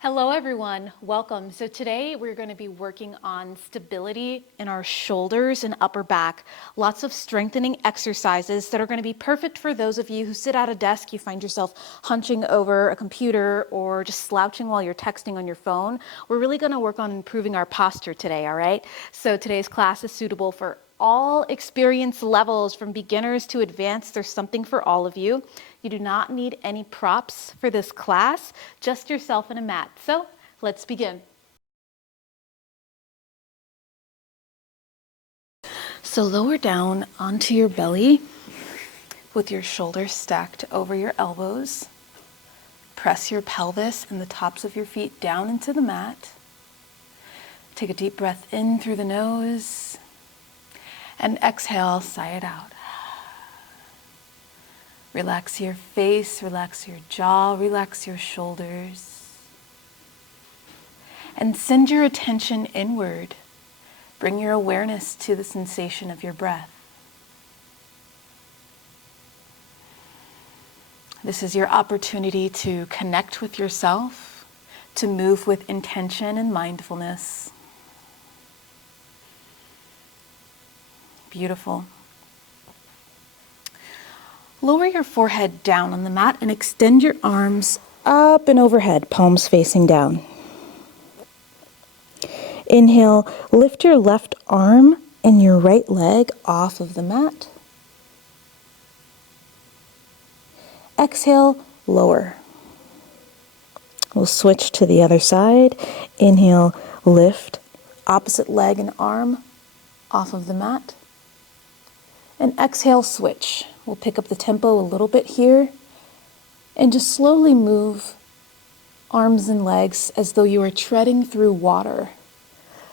Hello everyone, welcome. So today we're going to be working on stability in our shoulders and upper back. Lots of strengthening exercises that are going to be perfect for those of you who sit at a desk, you find yourself hunching over a computer or just slouching while you're texting on your phone. We're really going to work on improving our posture today, all right? So today's class is suitable for all experience levels, from beginners to advanced. There's something for all of you. You do not need any props for this class, just yourself and a mat. So let's begin. So lower down onto your belly with your shoulders stacked over your elbows. Press your pelvis and the tops of your feet down into the mat. Take a deep breath in through the nose and exhale, sigh it out. Relax your face, relax your jaw, relax your shoulders. And send your attention inward. Bring your awareness to the sensation of your breath. This is your opportunity to connect with yourself, to move with intention and mindfulness. Beautiful. Lower your forehead down on the mat and extend your arms up and overhead, palms facing down. Inhale, lift your left arm and your right leg off of the mat. Exhale, lower. We'll switch to the other side. Inhale, lift, opposite leg and arm off of the mat. And exhale, switch. We'll pick up the tempo a little bit here and just slowly move arms and legs as though you are treading through water,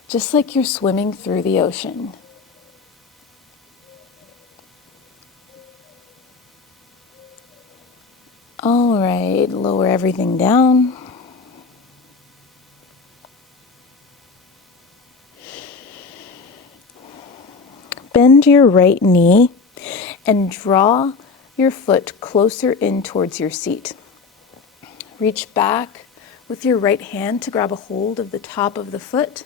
just like you're swimming through the ocean. All right, lower everything down. Bend your right knee and draw your foot closer in towards your seat. Reach back with your right hand to grab a hold of the top of the foot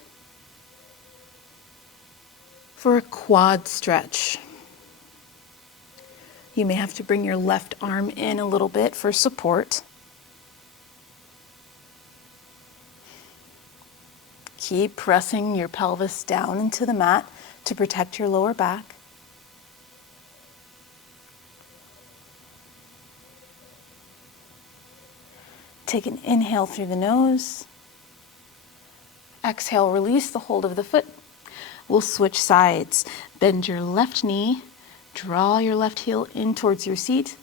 for a quad stretch. You may have to bring your left arm in a little bit for support. Keep pressing your pelvis down into the mat to protect your lower back. Take an inhale through the nose. Exhale, release the hold of the foot. We'll switch sides. Bend your left knee, draw your left heel in towards your seat,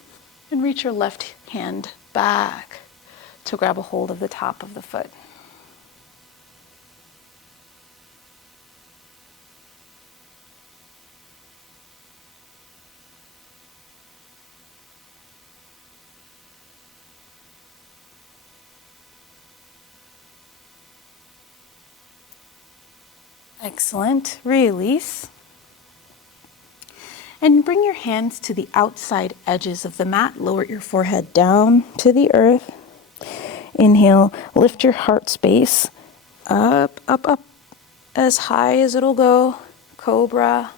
and reach your left hand back to grab a hold of the top of the foot. Excellent. Release. And bring your hands to the outside edges of the mat. Lower your forehead down to the earth. Inhale, lift your heart space up, up, up, as high as it'll go. Cobra.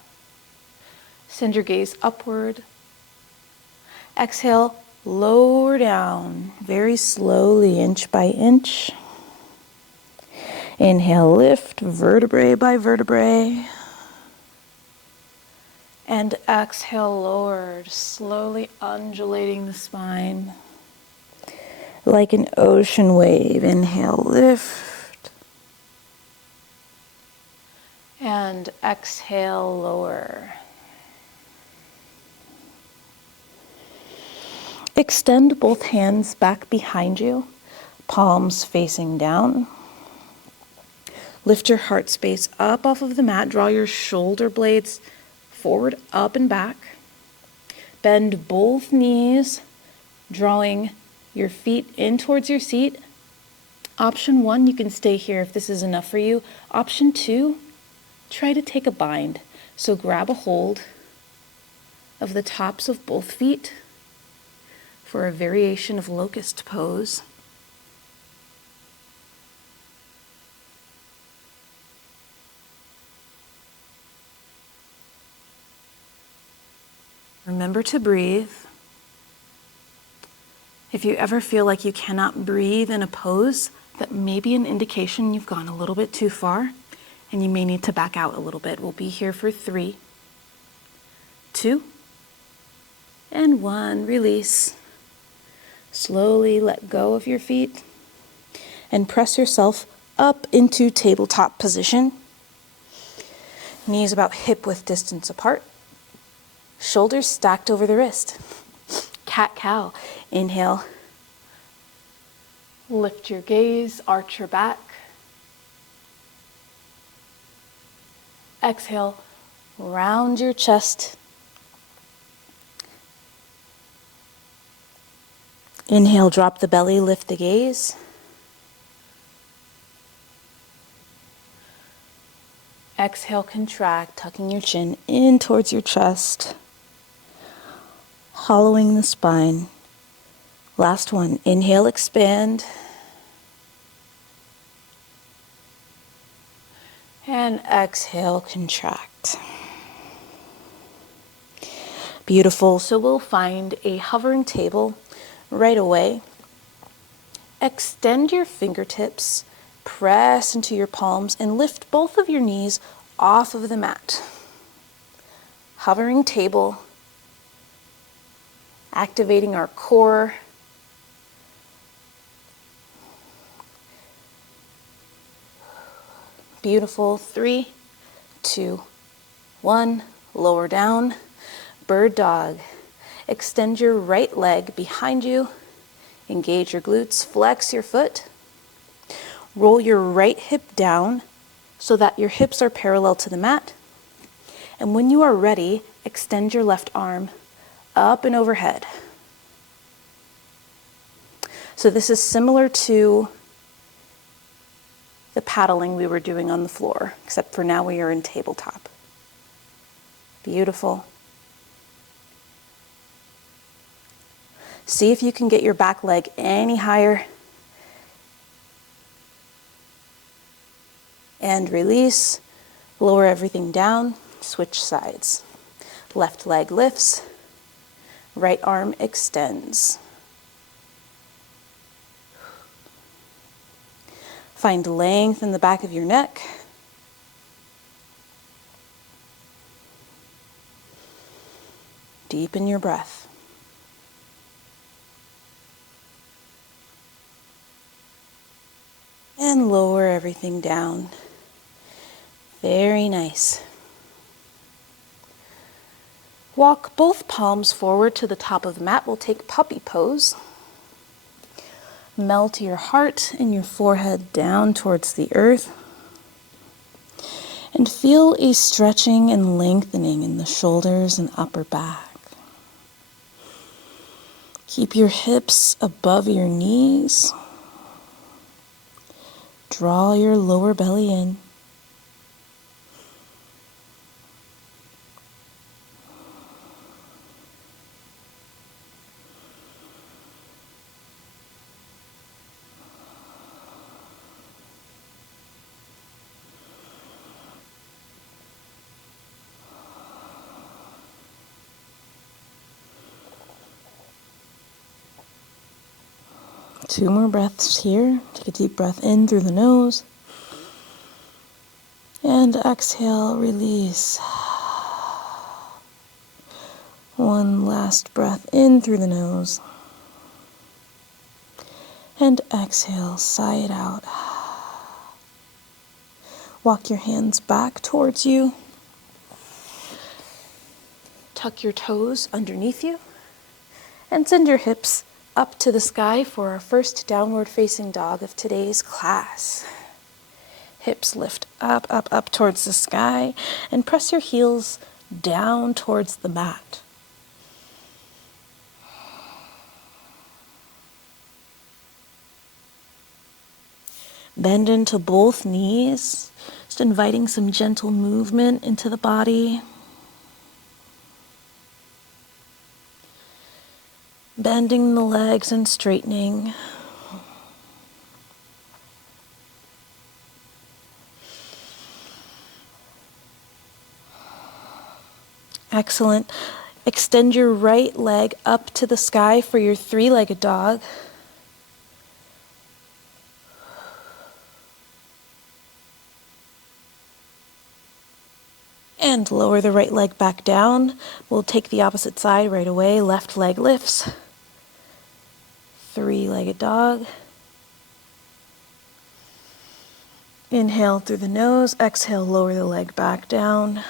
Send your gaze upward. Exhale, lower down, very slowly, inch by inch. Inhale, lift, vertebrae by vertebrae. And exhale, lower, slowly undulating the spine. Like an ocean wave, inhale, lift. And exhale, lower. Extend both hands back behind you, palms facing down. Lift your heart space up off of the mat. Draw your shoulder blades forward, up and back. Bend both knees, drawing your feet in towards your seat. Option 1, you can stay here if this is enough for you. Option 2, try to take a bind. So grab a hold of the tops of both feet for a variation of locust pose. Remember to breathe. If you ever feel like you cannot breathe in a pose, that may be an indication you've gone a little bit too far and you may need to back out a little bit. We'll be here for 3, 2, and 1. Release. Slowly let go of your feet and press yourself up into tabletop position. Knees about hip-width distance apart. Shoulders stacked over the wrist. Cat-cow. Inhale. Lift your gaze, arch your back. Exhale, round your chest. Inhale, drop the belly, lift the gaze. Exhale, contract, tucking your chin in towards your chest, hollowing the spine. Last one. Inhale, expand. And exhale, contract. Beautiful. So we'll find a hovering table right away. Extend your fingertips, press into your palms, and lift both of your knees off of the mat. Hovering table, activating our core. Beautiful. 3, 2, 1. Lower down. Bird dog. Extend your right leg behind you. Engage your glutes. Flex your foot. Roll your right hip down so that your hips are parallel to the mat. And when you are ready, extend your left arm up and overhead. So this is similar to the paddling we were doing on the floor, except for now we are in tabletop. Beautiful. See if you can get your back leg any higher. And release. Lower everything down. Switch sides. Left leg lifts. Right arm extends. Find length in the back of your neck. Deepen your breath. And lower everything down. Very nice. Walk both palms forward to the top of the mat. We'll take puppy pose. Melt your heart and your forehead down towards the earth. And feel a stretching and lengthening in the shoulders and upper back. Keep your hips above your knees. Draw your lower belly in. Two more breaths here. Take a deep breath in through the nose. And exhale, release. One last breath in through the nose. And exhale, sigh it out. Walk your hands back towards you. Tuck your toes underneath you. And send your hips up to the sky for our first downward facing dog of today's class. Hips lift up, up, up towards the sky, and press your heels down towards the mat. Bend into both knees, just inviting some gentle movement into the body. Bending the legs and straightening. Excellent. Extend your right leg up to the sky for your three-legged dog. And lower the right leg back down. We'll take the opposite side right away. Left leg lifts. Three-legged dog. Inhale through the nose. Exhale, lower the leg back down.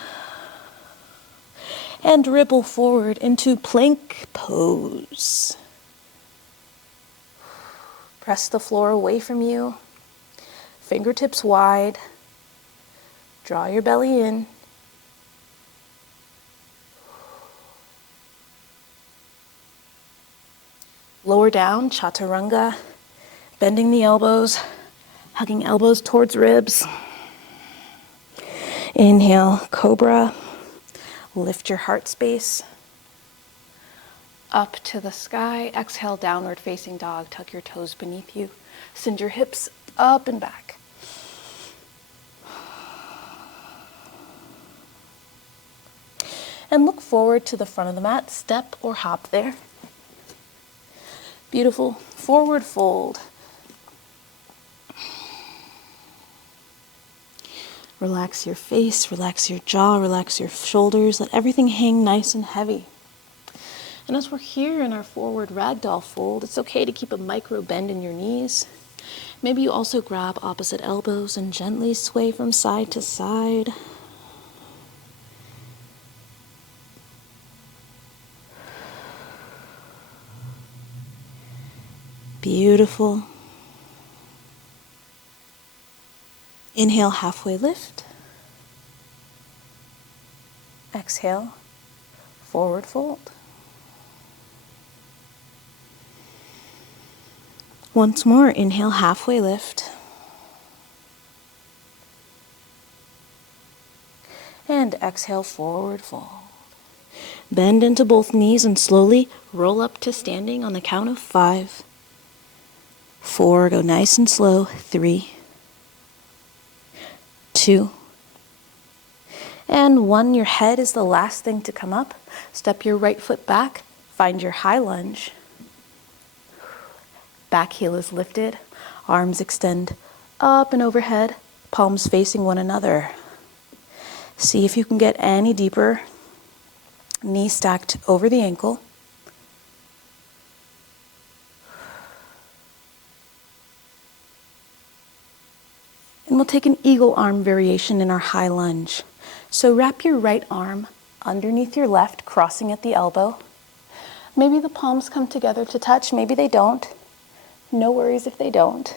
And ripple forward into plank pose. Press the floor away from you. Fingertips wide. Draw your belly in. Lower down, chaturanga, bending the elbows, hugging elbows towards ribs. Inhale, cobra. Lift your heart space up to the sky. Exhale, downward facing dog. Tuck your toes beneath you. Send your hips up and back. And look forward to the front of the mat. Step or hop there. Beautiful. Forward fold. Relax your face, relax your jaw, relax your shoulders. Let everything hang nice and heavy. And as we're here in our forward ragdoll fold, it's okay to keep a micro bend in your knees. Maybe you also grab opposite elbows and gently sway from side to side. Beautiful. Inhale, halfway lift. Exhale, forward fold. Once more, inhale, halfway lift. And exhale, forward fold. Bend into both knees and slowly roll up to standing on the count of 5. 4, go nice and slow. 3, 2, and 1. Your head is the last thing to come up. Step your right foot back, find your high lunge. Back heel is lifted, arms extend up and overhead, palms facing one another. See if you can get any deeper. Knee stacked over the ankle. And we'll take an eagle arm variation in our high lunge. So wrap your right arm underneath your left, crossing at the elbow. Maybe the palms come together to touch, maybe they don't. No worries if they don't.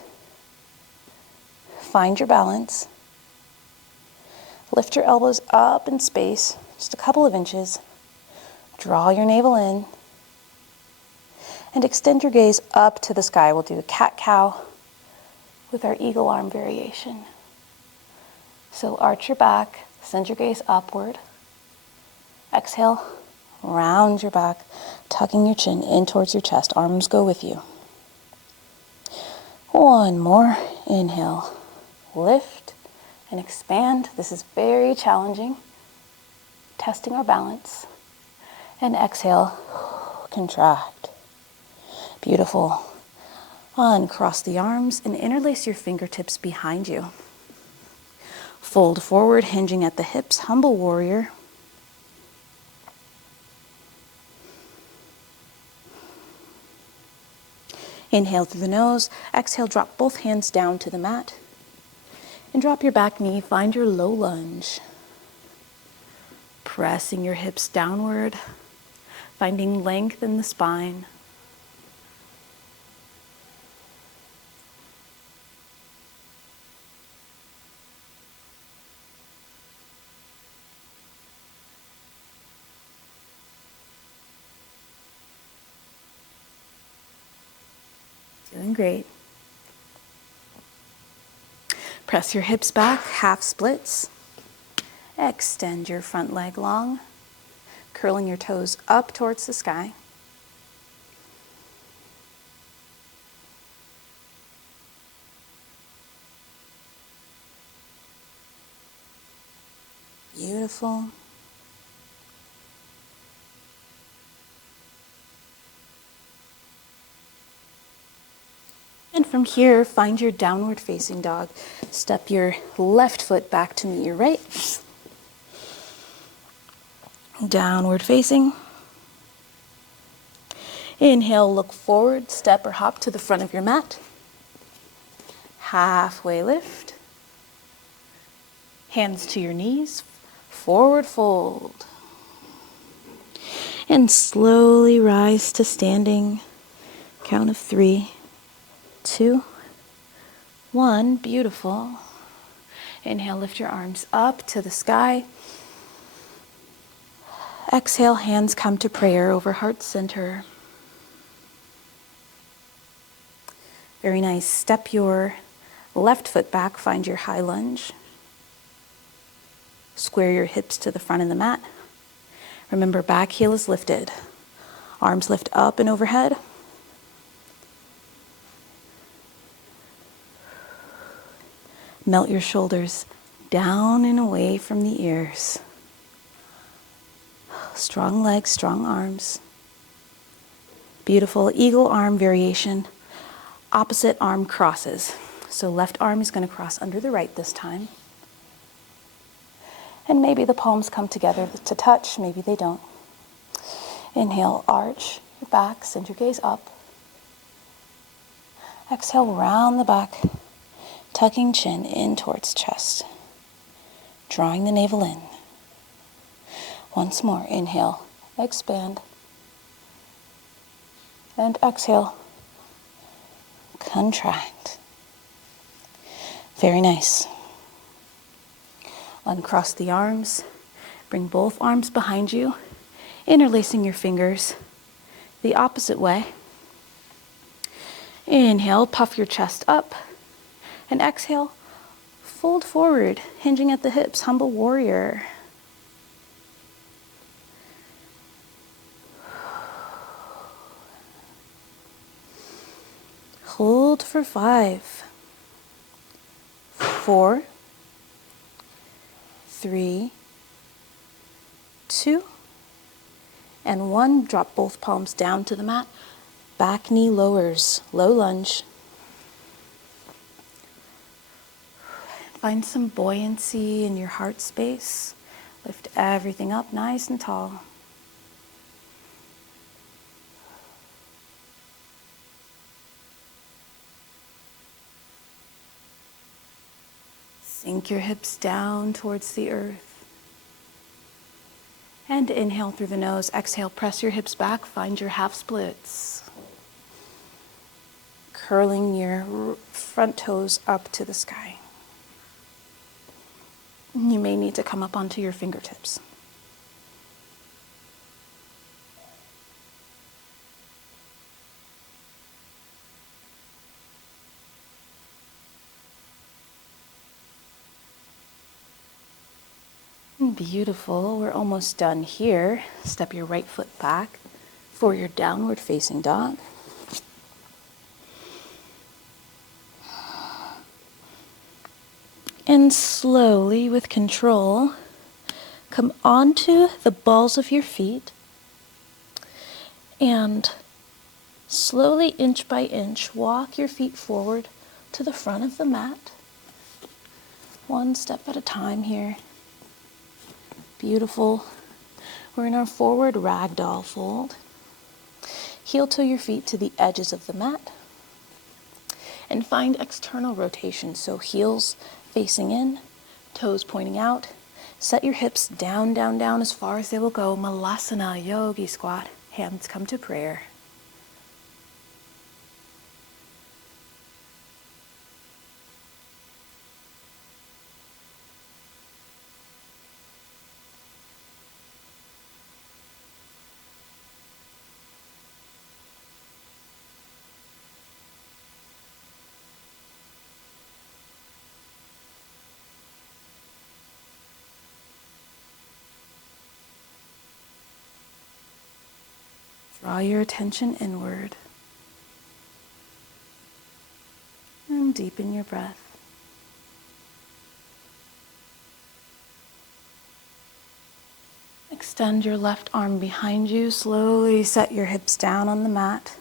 Find your balance. Lift your elbows up in space, just a couple of inches. Draw your navel in. And extend your gaze up to the sky. We'll do a cat-cow with our eagle arm variation. So arch your back, send your gaze upward. Exhale, round your back, tucking your chin in towards your chest. Arms go with you. One more. Inhale, lift and expand. This is very challenging. Testing our balance. And exhale, contract. Beautiful. Uncross the arms and interlace your fingertips behind you. Fold forward, hinging at the hips, humble warrior. Inhale through the nose, exhale, drop both hands down to the mat. And drop your back knee, find your low lunge. Pressing your hips downward, finding length in the spine. Doing great. Press your hips back, half splits. Extend your front leg long, curling your toes up towards the sky. Beautiful. from here, find your downward facing dog. Step your left foot back to meet your right. Downward facing. Inhale, look forward, step or hop to the front of your mat. Halfway lift. Hands to your knees, forward fold. And slowly rise to standing. Count of 3, 2, 1. Beautiful. Inhale, lift your arms up to the sky. Exhale, hands come to prayer over heart center. Very nice. Step your left foot back, find your high lunge. Square your hips to the front of the mat. Remember, back heel is lifted. Arms lift up and overhead. Melt your shoulders down and away from the ears. Strong legs, strong arms. Beautiful eagle arm variation. Opposite arm crosses. So left arm is going to cross under the right this time. And maybe the palms come together to touch, maybe they don't. Inhale, arch your back, send your gaze up. Exhale, round the back, tucking chin in towards chest. Drawing the navel in. Once more, inhale, expand. And exhale, contract. Very nice. Uncross the arms, bring both arms behind you, interlacing your fingers the opposite way. Inhale, puff your chest up, and exhale, fold forward, hinging at the hips, humble warrior. Hold for 5, 4, 3, 2, and 1. Drop both palms down to the mat. Back knee lowers, low lunge. Find some buoyancy in your heart space. Lift everything up nice and tall. Sink your hips down towards the earth. And inhale through the nose. Exhale, press your hips back. Find your half splits. Curling your front toes up to the sky. You may need to come up onto your fingertips. Beautiful. We're almost done here. Step your right foot back for your downward facing dog. And slowly, with control, come onto the balls of your feet and slowly, inch by inch, walk your feet forward to the front of the mat. One step at a time here. Beautiful. We're in our forward ragdoll fold. Heel toe your feet to the edges of the mat. And find external rotation. So heels facing in, toes pointing out. Set your hips down, down, down as far as they will go. Malasana, yogi squat. Hands come to prayer. Draw your attention inward and deepen your breath. Extend your left arm behind you. Slowly set your hips down on the mat.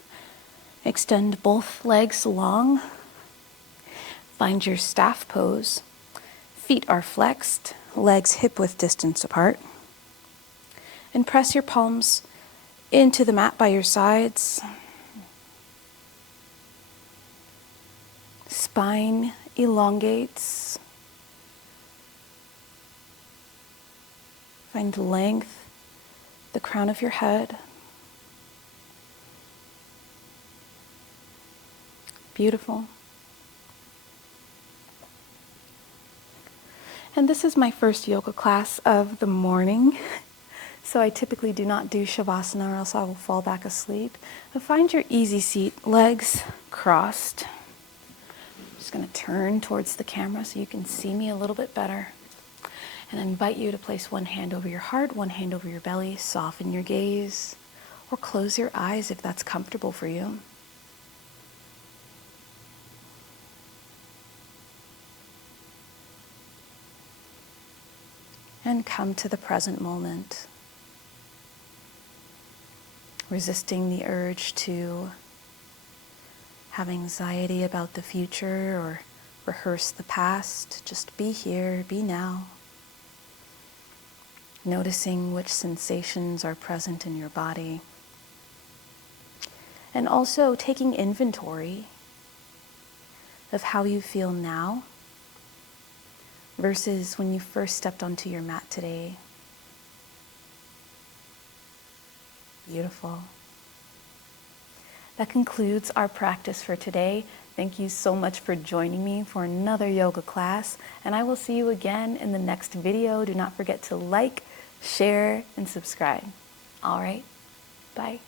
Extend both legs long. Find your staff pose. Feet are flexed, legs hip-width distance apart. And press your palms into the mat by your sides. Spine elongates. Find length, the crown of your head. Beautiful. And this is my first yoga class of the morning. So I typically do not do Shavasana or else I will fall back asleep. But find your easy seat, legs crossed. I'm just going to turn towards the camera so you can see me a little bit better. And I invite you to place one hand over your heart, one hand over your belly, soften your gaze, or close your eyes if that's comfortable for you. And come to the present moment, resisting the urge to have anxiety about the future or rehearse the past. Just be here, be now. Noticing which sensations are present in your body. And also taking inventory of how you feel now versus when you first stepped onto your mat today. Beautiful. That concludes our practice for today. Thank you so much for joining me for another yoga class, and I will see you again in the next video. Do not forget to like, share, and subscribe. All right, bye.